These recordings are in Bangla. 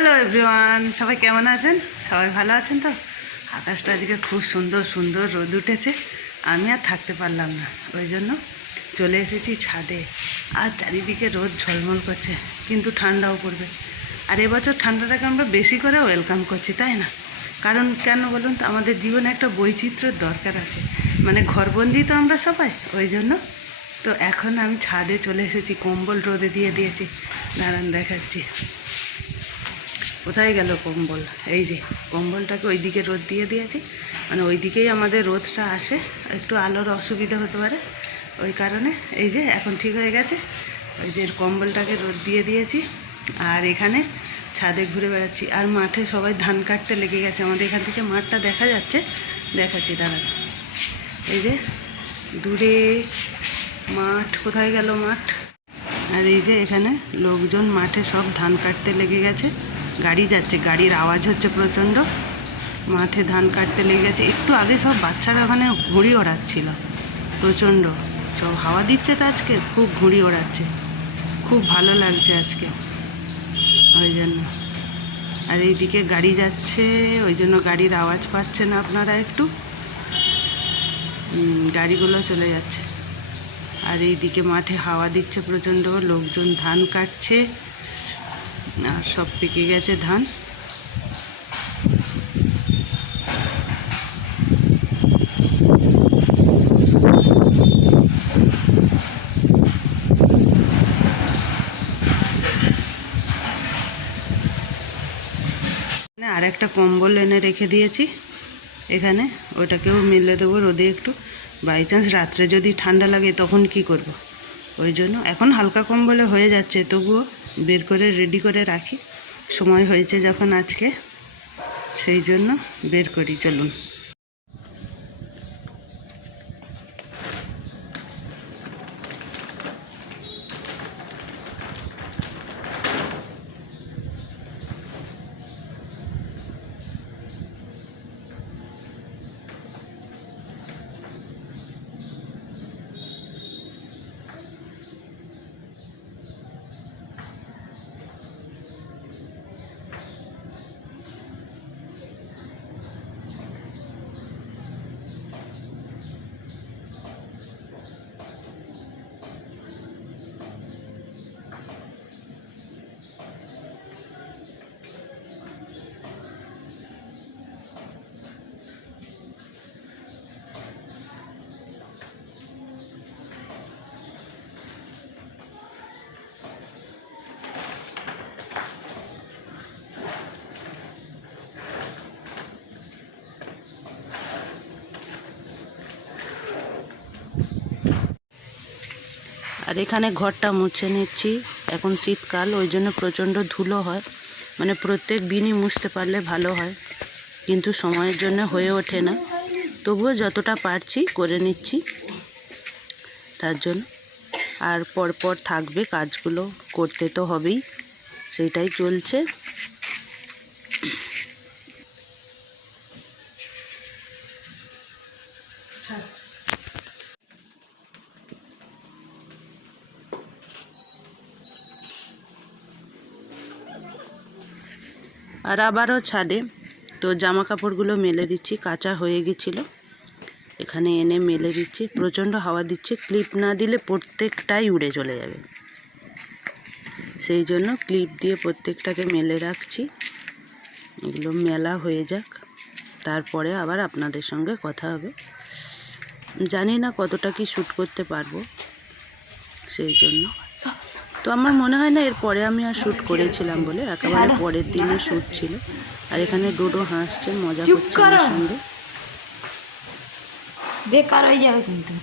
হ্যালো এভরিওয়ান, সবাই কেমন আছেন? সবাই ভালো আছেন তো? আকাশটা আজকে খুব সুন্দর সুন্দর রোদ উঠেছে। আমি আর থাকতে পারলাম না, ওই জন্য চলে এসেছি ছাদে। আর চারিদিকে রোদ ঝলমল করছে, কিন্তু ঠান্ডাও পড়বে। আর এবছর ঠান্ডাটাকে আমরা বেশি করে ওয়েলকাম করছি, তাই না? কারণ কেন বলুন তো, আমাদের জীবনে একটা বৈচিত্র্যের দরকার আছে। মানে ঘরবন্দি তো আমরা সবাই, ওই জন্য। তো এখন আমি ছাদে চলে এসেছি, কম্বল রোদে দিয়ে দিয়েছি। দাঁড়ান দেখাচ্ছি। কোথায় গেল কম্বল? এই যে কম্বলটাকে ওই দিকে রোদ দিয়ে দিয়েছি, মানে ওই দিকেই আমাদের রোদটা আসে। একটু আলোর অসুবিধা হতে পারে, ওই কারণে এই যে এখন ঠিক হয়ে গেছে। ওই যে কম্বলটাকে রোদ দিয়ে দিয়েছি, আর এখানে ছাদে ঘুরে বেড়াচ্ছি। আর মাঠে সবাই ধান কাটতে লেগে গেছে। আমাদের এখান থেকে মাঠটা দেখা যাচ্ছে, দেখাচ্ছি দাঁড়ান। এই যে দূরে মাঠ, কোথায় গেল মাঠ? আর এই যে এখানে লোকজন মাঠে সব ধান কাটতে লেগে গেছে। গাড়ি যাচ্ছে, গাড়ির আওয়াজ হচ্ছে প্রচণ্ড। মাঠে ধান কাটতে লেগে গেছে। একটু আগে সব বাচ্চারা ওখানে ঘুড়ি ওড়াচ্ছিল, প্রচণ্ড সব হাওয়া দিচ্ছে, তো আজকে খুব ঘুড়ি ওড়াচ্ছে। খুব ভালো লাগছে আজকে, ওই জন্য। আর এইদিকে গাড়ি যাচ্ছে, ওই জন্য গাড়ির আওয়াজ পাচ্ছেন আপনারা একটু। গাড়িগুলো চলে যাচ্ছে। আর এইদিকে মাঠে হাওয়া দিচ্ছে প্রচণ্ড, লোকজন ধান কাটছে। আর সব পেকে গেছে ধান। আর একটা কম্বল এনে রেখে দিয়েছি এখানে, ওটাকেও মেলে দেবো রোদে একটু। বাই চান্স রাত্রে যদি ঠান্ডা লাগে তখন কি করব? ওই জন্য এখন হালকা কম্বলে হয়ে যাচ্ছে, তবুও বের করে রেডি করে রাখি। সময় হয়েছে যখন আজকে, সেই জন্য বের করি। চলুন। আর এখানে ঘরটা মুছে নিচ্ছি। এখন শীতকাল, ওই জন্য প্রচণ্ড ধুলো হয়। মানে প্রত্যেক দিনই মুছতে পারলে ভালো হয়, কিন্তু সময়ের জন্য হয়ে ওঠে না। তবুও যতটা পারছি করে নিচ্ছি, তার জন্য। আর পরপর থাকবে কাজগুলো, করতে তো হবেই, সেটাই চলছে। আর আবারও ছাদে তো জামা কাপড়গুলো মেলে দিচ্ছি, কাঁচা হয়ে গেছিলো। এখানে এনে মেলে দিচ্ছি। প্রচণ্ড হাওয়া দিচ্ছে, ক্লিপ না দিলে প্রত্যেকটাই উড়ে চলে যাবে। সেই জন্য ক্লিপ দিয়ে প্রত্যেকটাকে মেলে রাখছি। এগুলো মেলা হয়ে যাক, তারপরে আবার আপনাদের সঙ্গে কথা হবে। জানি না কতটা কি শ্যুট করতে পারবো, সেই জন্য। তো আমার মনে হয় না এরপরে আমি আর শ্যুট করেছিলাম বলে, একেবারে পরের দিনে শ্যুট ছিল। আর এখানে ডোডো হাসছে, মজা করছে আমার সঙ্গে। বেকার হয়ে যাবে কিন্তু।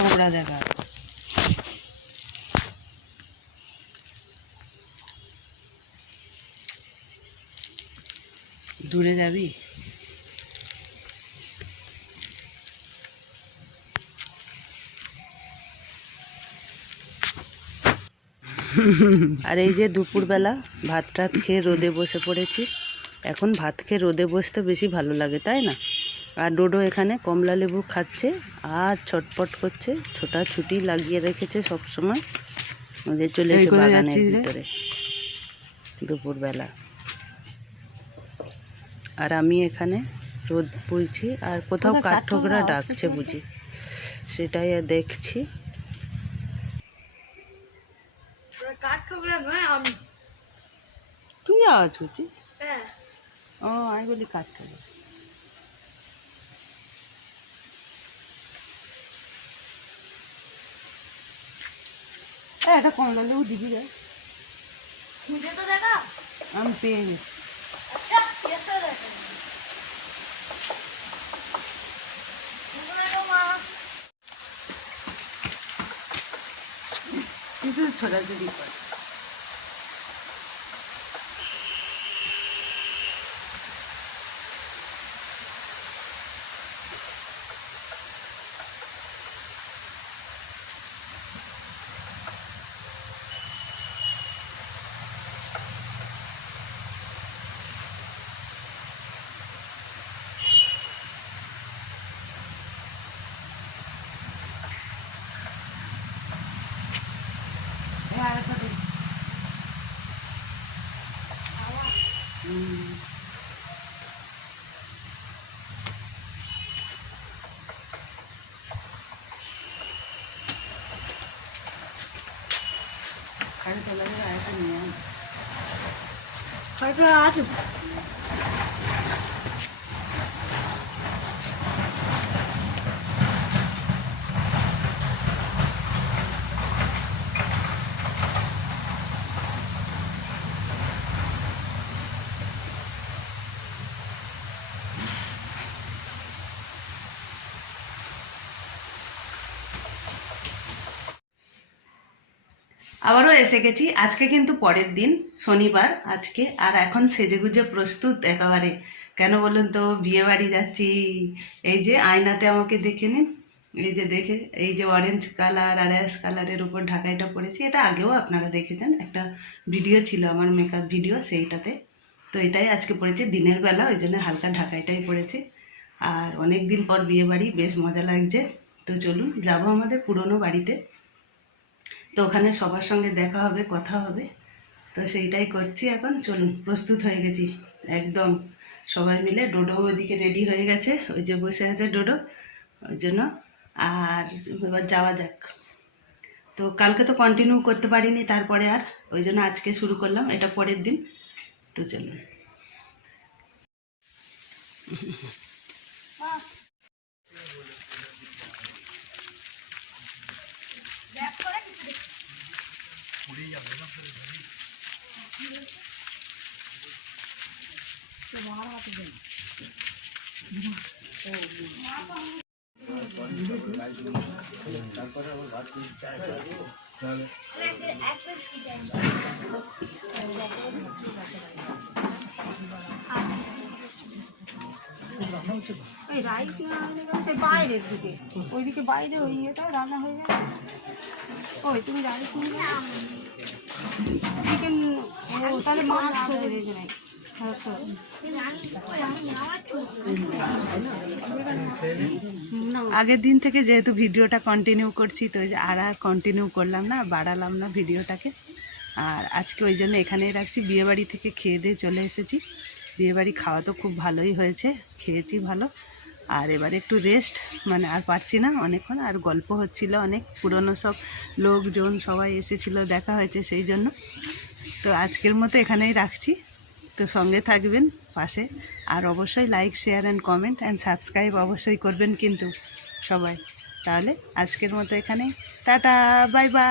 ছোবড়া দেখা। দূরে যাবি? আর এই যে দুপুরবেলা ভাত টাত খেয়ে রোদে বসে পড়েছি। এখন ভাত খেয়ে রোদে বসতে বেশি ভালো লাগে, তাই না? আর ডোডো এখানে কমলা লেবু খাচ্ছে আর ছটপট করছে, ছোটাছুটি লাগিয়ে রেখেছে সব সময়। ওদের চলেছে বাগানের ভিতরে দুপুরবেলা। আর আমি এখানে রোদ পুইছি আর কোথাও কাঠঠোকরা ডাকছে বুঝি, সেটাই দেখছি। তুই আওয়াজ করছিস? ও আমি বলি কাঠঠোকরা। এটা কমলা লেবু দিবি রে, আমি পেয়ে গেছি। কিন্তু ছোটাছুটি করে আছে। আবারও এসে গেছি। আজকে কিন্তু পরের দিন, শনিবার আজকে। আর এখন সেজেগুজে প্রস্তুত একেবারে। কেন বলুন তো? বিয়ে বাড়ি যাচ্ছি। এই যে আয়নাতে আমাকে দেখে নিন, এই যে দেখে, এই যে অরেঞ্জ কালার আর অ্যাশ কালারের উপর ঢাকাইটা পরেছি। এটা আগেও আপনারা দেখেছেন, একটা ভিডিও ছিল আমার মেকআপ ভিডিও, সেইটাতে। তো এটাই আজকে পড়েছে দিনের বেলা, ওই জন্য হালকা ঢাকাইটাই পড়েছে। আর অনেক দিন পর বিয়ে বাড়ি, বেশ মজা লাগছে। তো চলুন যাবো আমাদের পুরনো বাড়িতে। তো ওখানে সবার সঙ্গে দেখা হবে, কথা হবে। তো সেইটাই করছি এখন। চলুন, প্রস্তুত হয়ে গেছি একদম সবাই মিলে। ডোডো ওইদিকে রেডি হয়ে গেছে, ওই যে বসে আছে ডোডো, ওই জন্য। আর এবার যাওয়া যাক। তো কালকে তো কন্টিনিউ করতে পারিনি, তারপরে আর, ওই জন্য আজকে শুরু করলাম, এটা পরের দিন। তো চলুন। এই রাইস না সে বাইরের দিকে, ওইদিকে বাইরে ওই ইয়েটা রান্না হয়ে যাবে। ওই তুমি রাইস নিয়ে চিকেন, তাহলে মাছ করে রেখে নেই। আগের দিন থেকে যেহেতু ভিডিওটা কন্টিনিউ করছি, তো আর কন্টিনিউ করলাম না, বাড়ালাম না ভিডিওটাকে। আর আজকে ওই জন্য এখানেই রাখছি। বিয়েবাড়ি থেকে খেয়ে দিয়ে চলে এসেছি। বিয়েবাড়ি খাওয়া তো খুব ভালোই হয়েছে, খেয়েছি ভালো। আর এবারে একটু রেস্ট, মানে আর পারছি না অনেকক্ষণ। আর গল্প হচ্ছিল অনেক, পুরনো সব লোকজন সবাই এসেছিল, দেখা হয়েছে, সেই জন্য। তো আজকের মতো এখানেই রাখছি। তো সঙ্গে থাকবেন পাশে। আর অবশ্যই like, share and comment and subscribe অবশ্যই করবেন কিন্তু সবাই। তাহলে আজকের মতো এখানেই টাটা, বাই বাই।